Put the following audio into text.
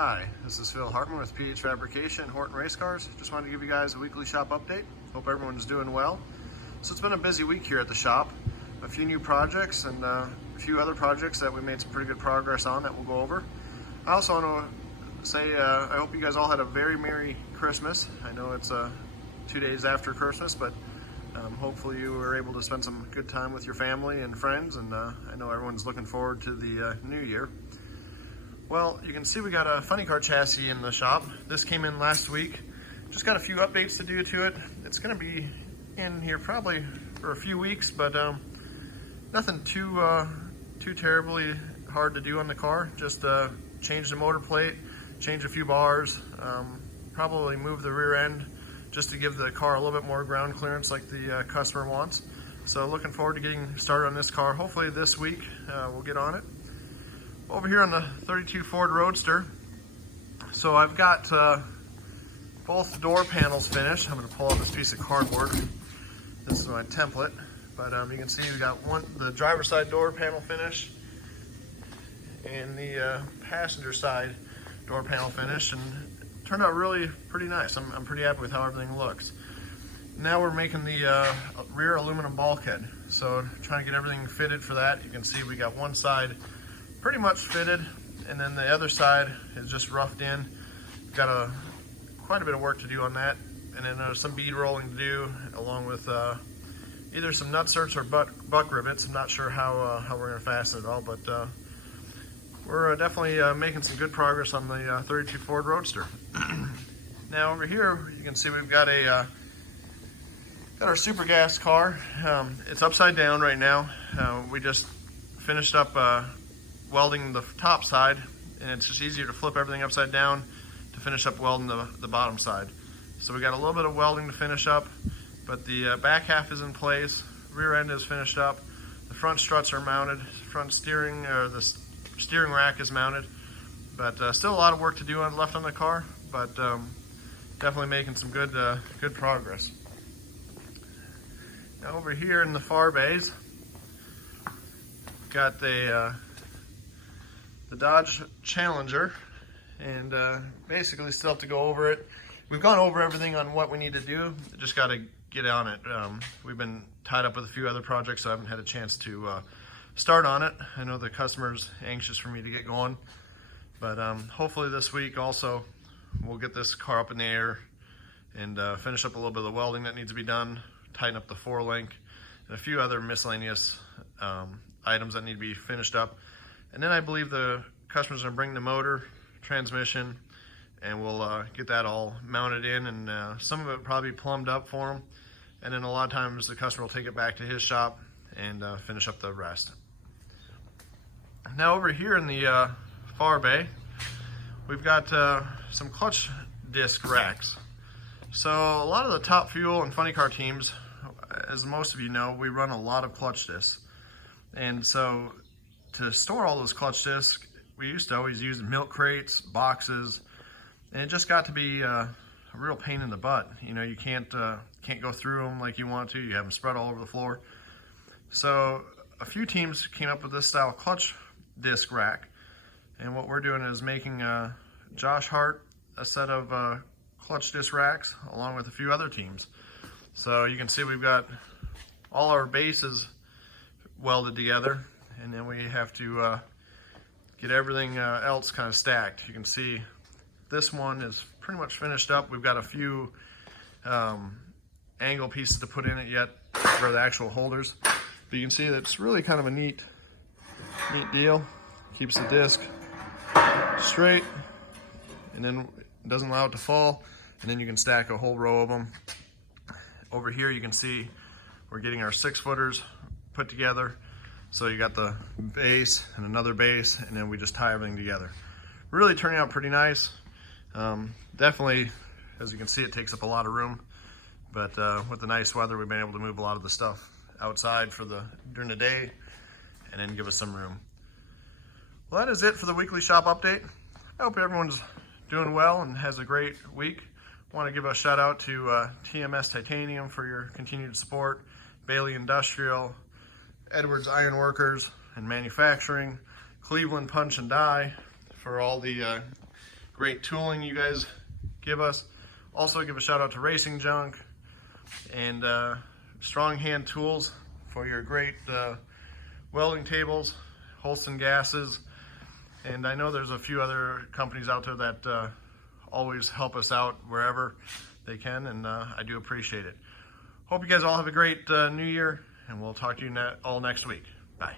Hi, this is Phil Hartman with PH Fabrication and Horton Race Cars. Just wanted to give you guys a weekly shop update. Hope everyone's doing well. So it's been a busy week here at the shop. A few new projects and a few other projects that we made some pretty good progress on that we'll go over. I also want to say I hope you guys all had a very Merry Christmas. I know it's 2 days after Christmas, but hopefully you were able to spend some good time with your family and friends, and I know everyone's looking forward to the new year. Well, you can see we got a funny car chassis in the shop. This came in last week. Just got a few updates to do to it. It's going to be in here probably for a few weeks, but nothing too terribly hard to do on the car. Just change the motor plate, change a few bars, probably move the rear end just to give the car a little bit more ground clearance like the customer wants. So looking forward to getting started on this car. Hopefully this week we'll get on it. Over here on the 32 Ford Roadster, so I've got both door panels finished. I'm going to pull out this piece of cardboard. This is my template, but you can see we got the driver's side door panel finished and the passenger side door panel finished, and it turned out really pretty nice. I'm pretty happy with how everything looks. Now we're making the rear aluminum bulkhead, so trying to get everything fitted for that. You can see we got one side pretty much fitted, and then the other side is just roughed in. Got quite a bit of work to do on that, and then there's some bead rolling to do, along with either some nutserts or buck rivets. I'm not sure how we're going to fasten it all, but we're definitely making some good progress on the 32 Ford Roadster. Now over here you can see we've got our super gas car. It's upside down right now. We just finished up welding the top side, and it's just easier to flip everything upside down to finish up welding the bottom side. So we got a little bit of welding to finish up, but the back half is in place, rear end is finished up, the front struts are mounted, front steering, or the steering rack is mounted, but still a lot of work to do left on the car, but definitely making some good progress. Now over here in the far bays, got the Dodge Challenger, and basically still have to go over it. We've gone over everything on what we need to do, just got to get on it. We've been tied up with a few other projects, so I haven't had a chance to start on it. I know the customer's anxious for me to get going, but hopefully this week also we'll get this car up in the air and finish up a little bit of the welding that needs to be done, tighten up the 4-link, and a few other miscellaneous items that need to be finished up. And then I believe the customer's going to bring the motor, transmission, and we'll get that all mounted in, and some of it probably plumbed up for him. And then a lot of times the customer will take it back to his shop and finish up the rest. Now over here in the far bay, we've got some clutch disc racks. So a lot of the top fuel and funny car teams, as most of you know, we run a lot of clutch discs. And so to store all those clutch discs, we used to always use milk crates, boxes, and it just got to be a real pain in the butt. You know, you can't go through them like you want to. You have them spread all over the floor. So a few teams came up with this style clutch disc rack, and what we're doing is making Josh Hart a set of clutch disc racks along with a few other teams. So you can see we've got all our bases welded together, and then we have to get everything else kind of stacked. You can see this one is pretty much finished up. We've got a few angle pieces to put in it yet for the actual holders, but you can see that it's really kind of a neat deal. Keeps the disc straight, and then it doesn't allow it to fall, and then you can stack a whole row of them. Over here you can see we're getting our 6-footers put together. So you got the base and another base, and then we just tie everything together. Really turning out pretty nice. Definitely, as you can see, it takes up a lot of room, but with the nice weather, we've been able to move a lot of the stuff outside during the day, and then give us some room. Well, that is it for the weekly shop update. I hope everyone's doing well and has a great week. I want to give a shout out to TMS Titanium for your continued support, Bailey Industrial, Edwards Iron Workers and Manufacturing, Cleveland Punch and Die for all the great tooling you guys give us. Also give a shout out to Racing Junk and Strong Hand Tools for your great welding tables, Holston gases, and I know there's a few other companies out there that always help us out wherever they can, and I do appreciate it. Hope you guys all have a great new year, and we'll talk to you all next week. Bye.